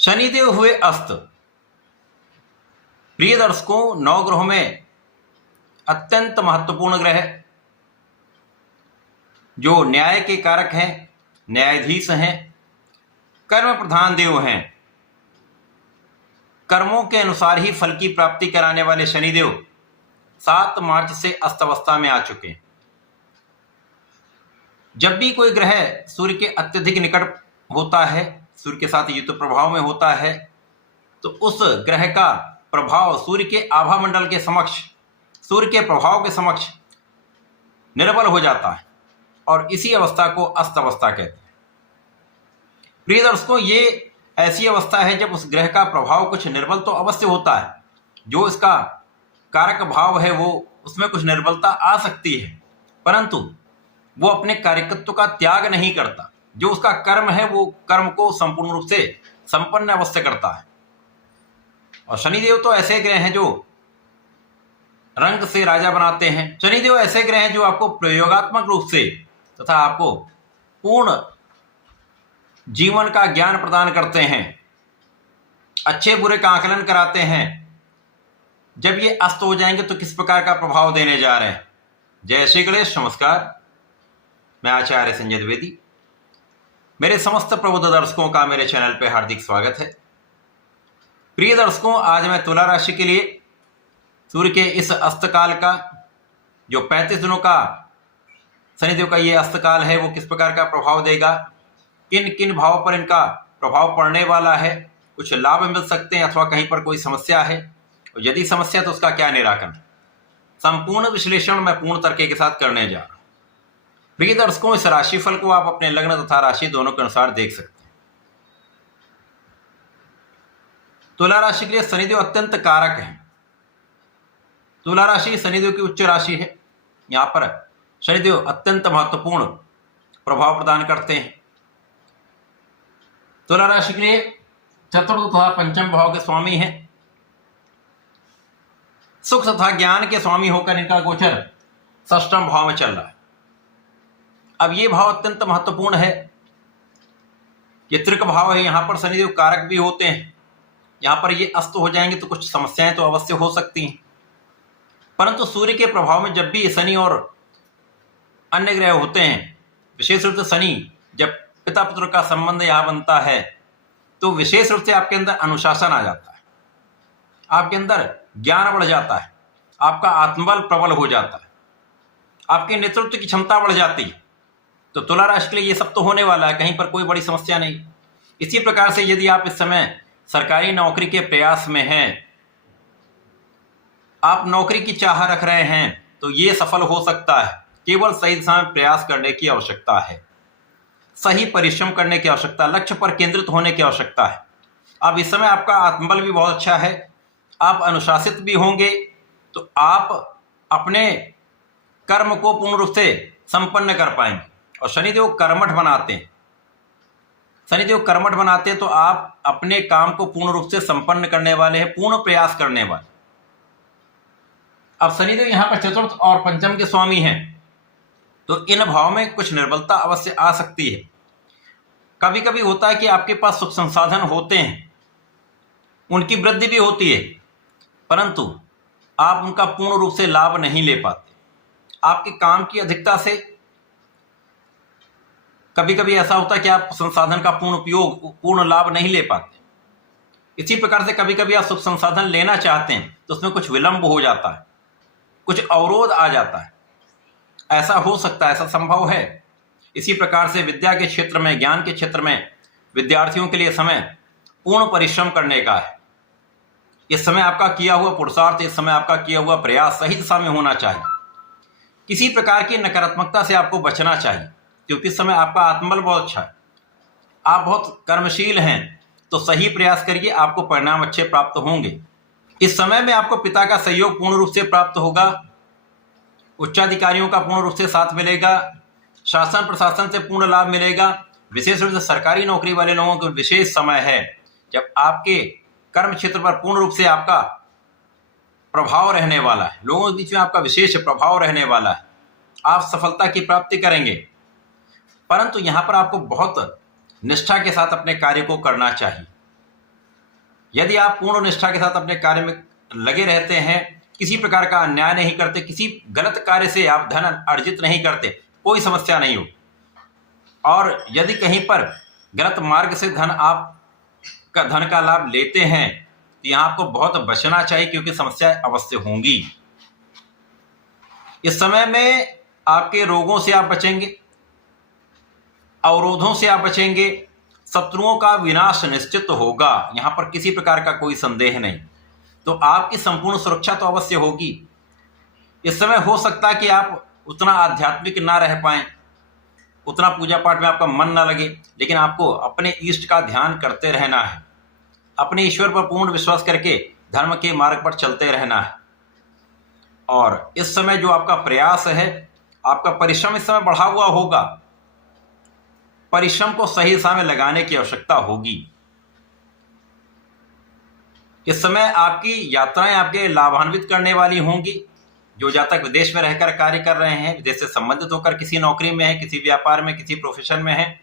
शनिदेव हुए अस्त। प्रिय दर्शकों, नवग्रहों में अत्यंत महत्वपूर्ण ग्रह जो न्याय के कारक हैं, न्यायाधीश हैं, कर्म प्रधान देव हैं। कर्मों के अनुसार ही फल की प्राप्ति कराने वाले शनिदेव 7 मार्च से अस्त अवस्था में आ चुके हैं। जब भी कोई ग्रह सूर्य के अत्यधिक निकट होता है, सूर्य के साथ युक्त प्रभाव में होता है, तो उस ग्रह का प्रभाव सूर्य के आभा मंडल के समक्ष, सूर्य के प्रभाव के समक्ष निर्बल हो जाता है और इसी अवस्था को अस्त अवस्था कहते हैं। प्रिय दर्शकों, ये ऐसी अवस्था है जब उस ग्रह का प्रभाव कुछ निर्बल तो अवश्य होता है, जो इसका कारक भाव है वो उसमें कुछ निर्बलता आ सकती है, परंतु वो अपने कार्यकत्व का त्याग नहीं करता। जो उसका कर्म है वो कर्म को संपूर्ण रूप से संपन्न अवश्य करता है। और शनिदेव तो ऐसे ग्रह हैं जो रंग से राजा बनाते हैं। शनिदेव ऐसे ग्रह हैं जो आपको प्रयोगात्मक रूप से तथा आपको पूर्ण जीवन का ज्ञान प्रदान करते हैं, अच्छे बुरे का आकलन कराते हैं। जब ये अस्त हो जाएंगे तो किस प्रकार का प्रभाव देने जा रहे हैं। जय श्री गणेश। नमस्कार, मैं आचार्य संजय द्विवेदी। मेरे समस्त प्रबुद्ध दर्शकों का मेरे चैनल पे हार्दिक स्वागत है। प्रिय दर्शकों, आज मैं तुला राशि के लिए सूर्य के इस अस्तकाल का, जो 35 दिनों का शनिदेव का ये अस्तकाल है, वो किस प्रकार का प्रभाव देगा, किन किन भावों पर इनका प्रभाव पड़ने वाला है, कुछ लाभ मिल सकते हैं अथवा कहीं पर कोई समस्या है, और यदि समस्या तो उसका क्या निराकरण, संपूर्ण विश्लेषण मैं पूर्ण तरीके के साथ करने जा रहा हूं। प्रिय दर्शकों, इस राशिफल को आप अपने लग्न तथा राशि दोनों के अनुसार देख सकते हैं। तुला राशि के लिए शनिदेव अत्यंत कारक है। तुला राशि शनिदेव की उच्च राशि है। यहां पर शनिदेव अत्यंत महत्वपूर्ण प्रभाव प्रदान करते हैं। तुला राशि के लिए चतुर्थ तथा पंचम भाव के स्वामी हैं। सुख तथा ज्ञान के स्वामी होकर इनका गोचर षष्ठम भाव में चल रहा है। अब ये भाव अत्यंत महत्वपूर्ण है। ये त्रिक भाव है, यहां पर शनिदेव कारक भी होते हैं। यहां पर ये अस्त हो जाएंगे तो कुछ समस्याएं तो अवश्य हो सकती हैं, परंतु सूर्य के प्रभाव में जब भी शनि और अन्य ग्रह होते हैं, विशेष रूप से शनि, जब पिता पुत्र का संबंध यहां बनता है तो विशेष रूप से आपके अंदर अनुशासन आ जाता है, आपके अंदर ज्ञान बढ़ जाता है, आपका आत्मबल प्रबल हो जाता है, आपके नेतृत्व की क्षमता बढ़ जाती है। तो तुला राशि के लिए ये सब तो होने वाला है, कहीं पर कोई बड़ी समस्या नहीं। इसी प्रकार से यदि आप इस समय सरकारी नौकरी के प्रयास में हैं, आप नौकरी की चाह रख रहे हैं, तो ये सफल हो सकता है। केवल सही दिशा में प्रयास करने की आवश्यकता है, सही परिश्रम करने की आवश्यकता, लक्ष्य पर केंद्रित होने की आवश्यकता है। अब इस समय आपका आत्मबल भी बहुत अच्छा है, आप अनुशासित भी होंगे, तो आप अपने कर्म को पूर्ण रूप से संपन्न कर पाएंगे। और शनिदेव कर्मठ बनाते हैं, शनिदेव कर्मठ बनाते हैं, तो आप अपने काम को पूर्ण रूप से संपन्न करने वाले हैं, पूर्ण प्रयास करने वाले। अब शनिदेव यहां पर चतुर्थ और पंचम के स्वामी हैं, तो इन भाव में कुछ निर्बलता अवश्य आ सकती है। कभी कभी होता है कि आपके पास सुख संसाधन होते हैं, उनकी वृद्धि भी होती है, परंतु आप उनका पूर्ण रूप से लाभ नहीं ले पाते। आपके काम की अधिकता से कभी कभी ऐसा होता है कि आप संसाधन का पूर्ण उपयोग, पूर्ण लाभ नहीं ले पाते। इसी प्रकार से कभी कभी आप सुख संसाधन लेना चाहते हैं तो उसमें कुछ विलंब हो जाता है, कुछ अवरोध आ जाता है। ऐसा हो सकता है, ऐसा संभव है। इसी प्रकार से विद्या के क्षेत्र में, ज्ञान के क्षेत्र में विद्यार्थियों के लिए समय पूर्ण परिश्रम करने का है। इस समय आपका किया हुआ पुरुषार्थ, इस समय आपका किया हुआ प्रयास सही दिशा में होना चाहिए। किसी प्रकार की नकारात्मकता से आपको बचना चाहिए, क्योंकि इस समय आपका आत्मबल बहुत अच्छा है, आप बहुत कर्मशील हैं। तो सही प्रयास करिए, आपको परिणाम अच्छे प्राप्त होंगे। इस समय में आपको पिता का सहयोग पूर्ण रूप से प्राप्त होगा, उच्चाधिकारियों का पूर्ण रूप से साथ मिलेगा, शासन प्रशासन से पूर्ण लाभ मिलेगा। विशेष रूप से सरकारी नौकरी वाले लोगों को विशेष समय है जब आपके कर्म क्षेत्र पर पूर्ण रूप से आपका प्रभाव रहने वाला है, लोगों के बीच में आपका विशेष प्रभाव रहने वाला है। आप सफलता की प्राप्ति करेंगे, परंतु यहां पर आपको बहुत निष्ठा के साथ अपने कार्य को करना चाहिए। यदि आप पूर्ण निष्ठा के साथ अपने कार्य में लगे रहते हैं, किसी प्रकार का अन्याय नहीं करते, किसी गलत कार्य से आप धन अर्जित नहीं करते, कोई समस्या नहीं हो। और यदि कहीं पर गलत मार्ग से धन का लाभ लेते हैं तो यहाँ आपको बहुत बचना चाहिए, क्योंकि समस्या अवश्य होंगी। इस समय में आपके रोगों से आप बचेंगे, अवरोधों से आप बचेंगे, शत्रुओं का विनाश निश्चित होगा, यहाँ पर किसी प्रकार का कोई संदेह नहीं। तो आपकी संपूर्ण सुरक्षा तो अवश्य होगी। इस समय हो सकता है कि आप उतना आध्यात्मिक ना रह पाएं, उतना पूजा पाठ में आपका मन ना लगे, लेकिन आपको अपने इष्ट का ध्यान करते रहना है, अपने ईश्वर पर पूर्ण विश्वास करके धर्म के मार्ग पर चलते रहना है। और इस समय जो आपका प्रयास है, आपका परिश्रम इस समय बढ़ा हुआ होगा, परिश्रम को सही दिशा में लगाने की आवश्यकता होगी। इस समय आपकी यात्राएं आपके लाभान्वित करने वाली होंगी। जो जातक विदेश में रहकर कार्य कर रहे हैं, विदेश से संबंधित होकर किसी नौकरी में है, किसी व्यापार में, किसी प्रोफेशन में है,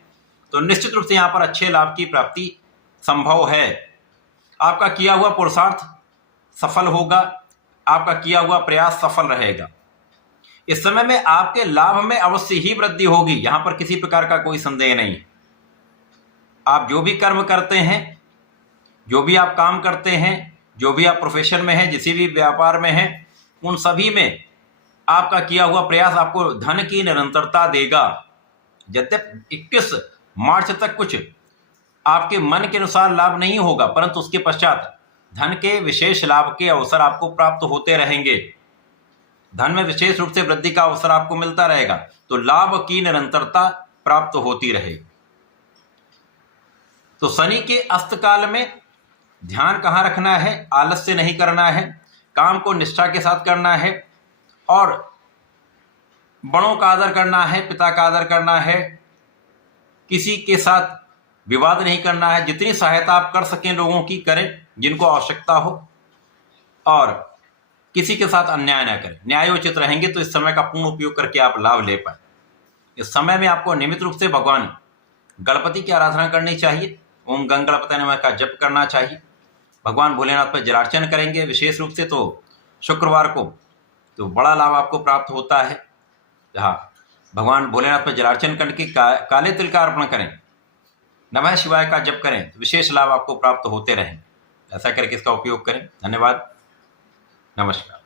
तो निश्चित रूप से यहाँ पर अच्छे लाभ की प्राप्ति संभव है। आपका किया हुआ पुरुषार्थ सफल होगा, आपका किया हुआ प्रयास सफल रहेगा। इस समय में आपके लाभ में अवश्य ही वृद्धि होगी, यहाँ पर किसी प्रकार का कोई संदेह नहीं है। आप जो भी कर्म करते हैं, जो भी आप काम करते हैं, जो भी आप प्रोफेशन में हैं, जिस भी व्यापार में हैं, उन सभी में आपका किया हुआ प्रयास आपको धन की निरंतरता देगा। यद्यपि 21 मार्च तक कुछ आपके मन के अनुसार लाभ नहीं होगा, परंतु उसके पश्चात धन के विशेष लाभ के अवसर आपको प्राप्त होते रहेंगे। धन में विशेष रूप से वृद्धि का अवसर आपको मिलता रहेगा, तो लाभ की निरंतरता प्राप्त होती रहेगी। तो शनि के अस्त काल में ध्यान कहाँ रखना है? आलस्य नहीं करना है, काम को निष्ठा के साथ करना है, और बड़ों का आदर करना है, पिता का आदर करना है, किसी के साथ विवाद नहीं करना है। जितनी सहायता आप कर सकें लोगों की करें, जिनको आवश्यकता हो, और किसी के साथ अन्याय न करें। न्यायोचित रहेंगे तो इस समय का पूर्ण उपयोग करके आप लाभ ले पाए। इस समय में आपको नियमित रूप से भगवान गणपति की आराधना करनी चाहिए, ओम गंग गणपति नमः का जप करना चाहिए। भगवान भोलेनाथ पर जलार्चन करेंगे विशेष रूप से तो शुक्रवार को, तो बड़ा लाभ आपको प्राप्त होता है। जहाँ भगवान भोलेनाथ पर जलार्चन करके काले तिल का अर्पण करें, नमः शिवाय का जप करें, तो विशेष लाभ आपको प्राप्त होते रहें। ऐसा करके इसका उपयोग करें। धन्यवाद, नमस्कार।